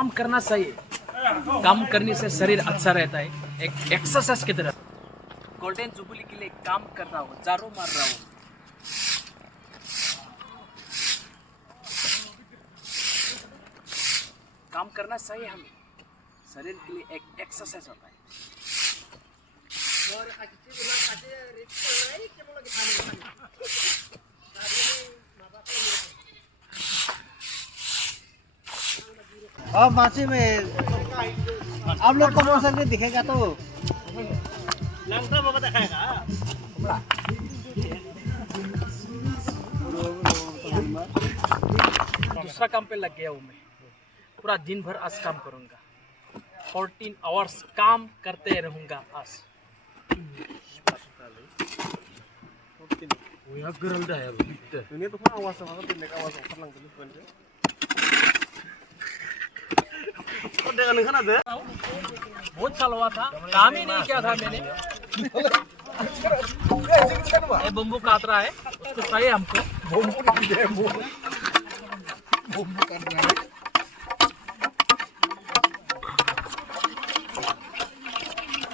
काम करना चाहिए। काम करने से शरीर अच्छा रहता है, एक एक्सरसाइज की तरह। गोल्डन जुबली के लिए काम कर रहा हूँ, झाड़ू मार रहा हूँ। काम करना चाहिए हमें, शरीर के लिए एक एक्सरसाइज होता है। अब मासी में आप लोग को मौसम में दिखेगा तो लंका बाबा दिखाएगा। दूसरा काम पे लग गया हूँ मैं, पूरा दिन भर आज काम करूँगा, 14 आवर्स काम करते रहूँगा आज। बहुत साल हुआ था, काम ही नहीं किया था मैंने। ये बम्बू काट रहा है, उसको चाहिए हमको।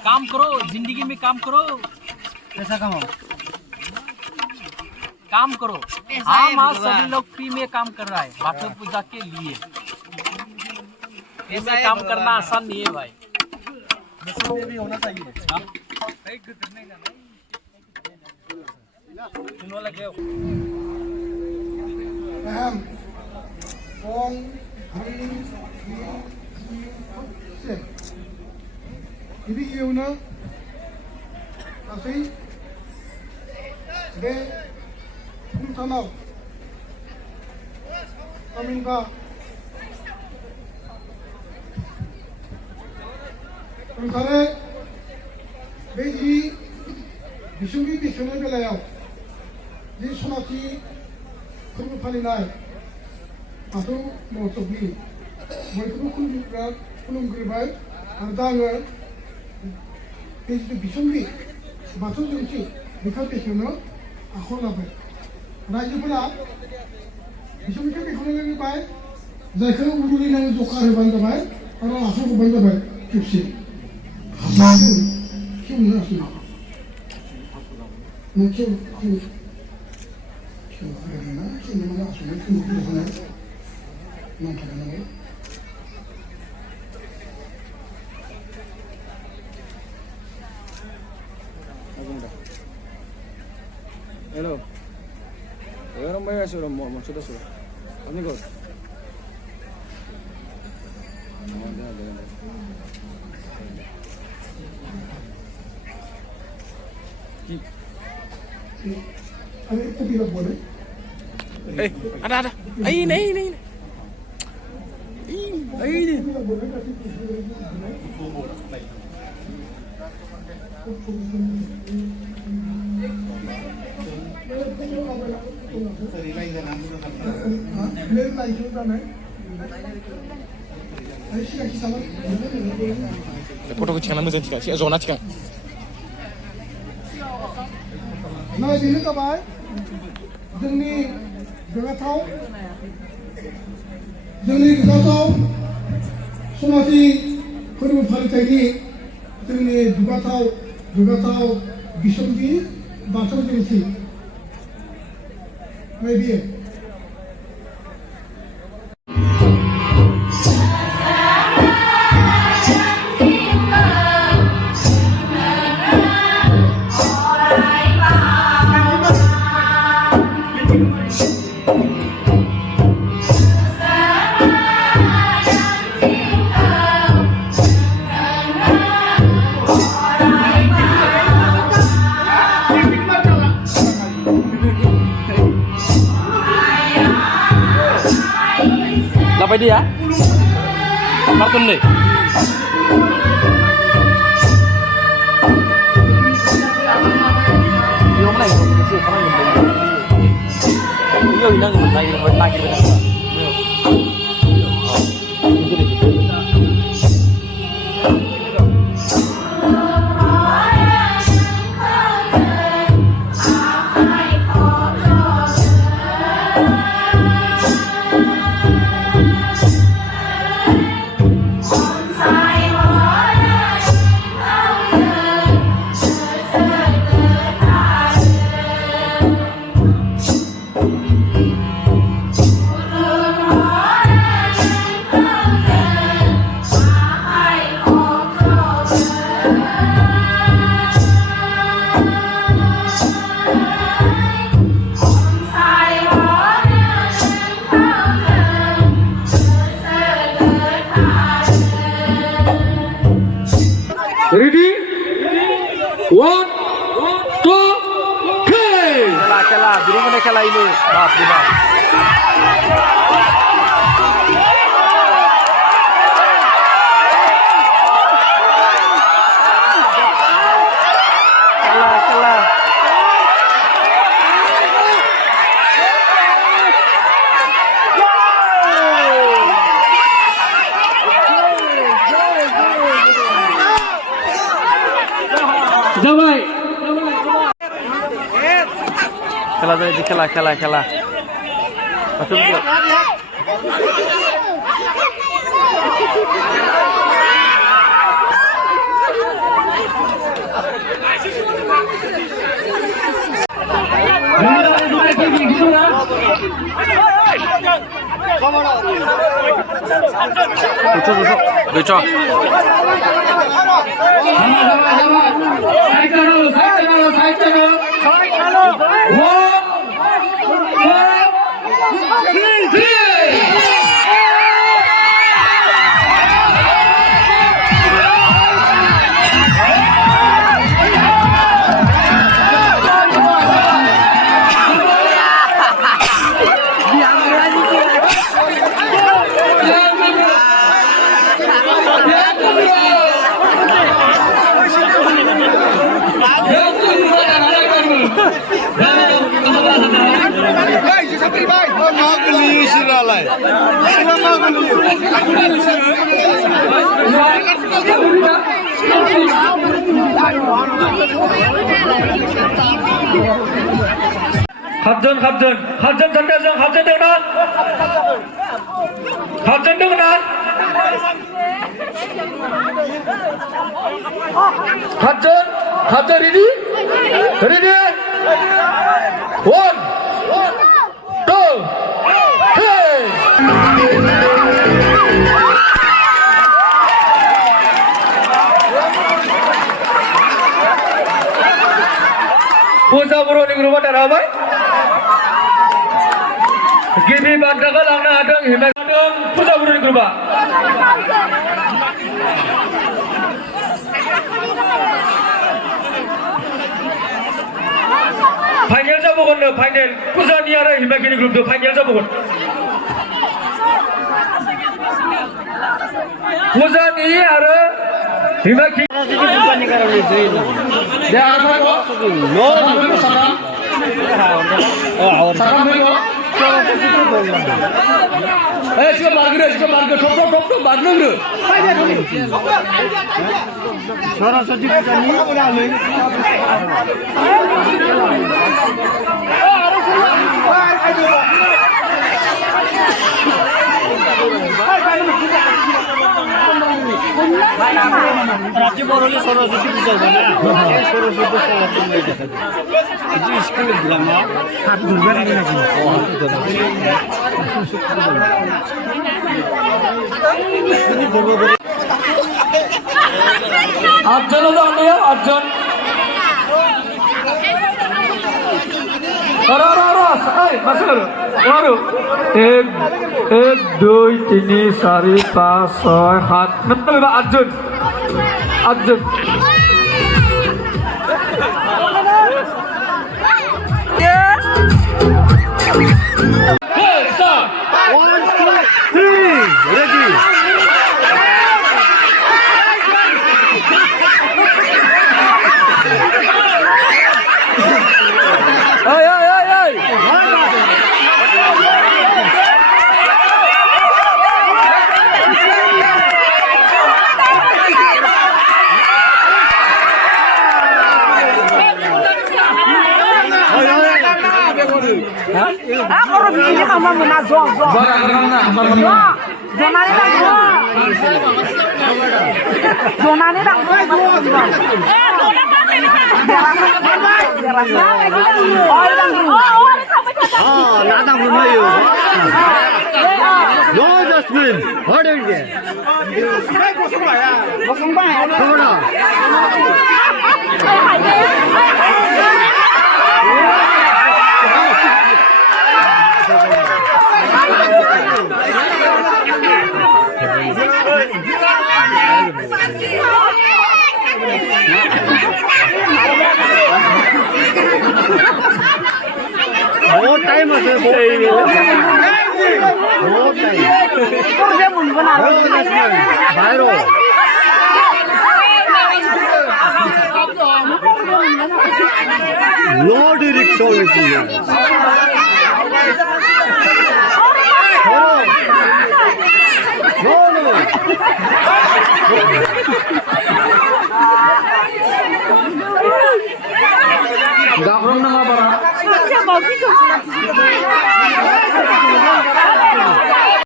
काम करो, जिंदगी में काम करो। कैसा काम हो? काम करो। हम आज सभी लोग फ्री में काम कर रहा है, बाथौ पूजा के लिए। ऐसे काम करना आसान नहीं है भाई। भी होना चाहिए। सुनो लगे हो। गिबियावनो गासै बे फुंथानाव थामहिनबा ओंखारो बे जि बिसुंगि बेखेवनाय बेलायाव जि सनाथि फोरबो फालिनाय बाथौ महोत्सबनि बयखौबो खुलुमग्रोबाय आरो दा आङो बे जिथु बिसुंगि बाथौ जोंथि बेखौ बेखेवनो आखायाव लाबाय। रायजोफोरा बिसुंगिखौ बेखेवनाय जायखौ उरुनि नाङै जखा होबानो जाबाय आरो आखाइ होबानो जाबाय खेबसे। खेवनो आसुना नों खेवना खेवनो माने आसुना खेवनो हानाय नांथारनांगौ। Hello. Orang bayar sudah mau sudah. Amigos. Ada itu tidak boleh. Ada. Ini. Ini. Foto cikan moजां cikan, si जना cikan. Nah, ini जाबाय जोंनि गोगाथाव सनाथि फोरबो फालिथायनि जोंनि गोगाथाव बिसुंगि बाथौ जोंथि बेयो Apa dia? Kartun deh. Yung mana yung kasi kamu yung yung inang yung lagi lagi 1, 2, 3. খেলা বিরু মানে খেলা ইলো বাপ রে বাপ খেলা Damai. খেলা যায় খেলা Masuk ke? Lucu. Hapjon santai jong, Hapjon dengan Hapjon dengan Hapjon ready? 1, 2, 3. Puja Buru ni grup terabai. Gibi bantaga langna adang himat adang Puja Buru ni grup. Final jauh bukan final. Puja ni ada himat ni grup tu final jauh bukan. Puja ni ada himat ni. Dia apa kok? No. Oh, salam bego. Suka bargir, top, bargir. Saraswati पूजा नि राज्य बरोले सरस्वती पूजा भने सरस्वती पूजा school दिलामा हात धुर्गा लागि Arjun udah ambil ya, Arjun. Ros, masuk dulu. Baru. 1, 2, 3, 4, 5, 6, 7. Nentu Pak Arjun. Hey, stop. 1, 2, 3 ready Aku ini kamu menazong. Zonanya dah. 나당 불마요 너 저스민 어려게 무슨 바야 그거나 Kurang mungun aku. Baru. No direction is here. Gabrong na nga ba? Siapa gitu?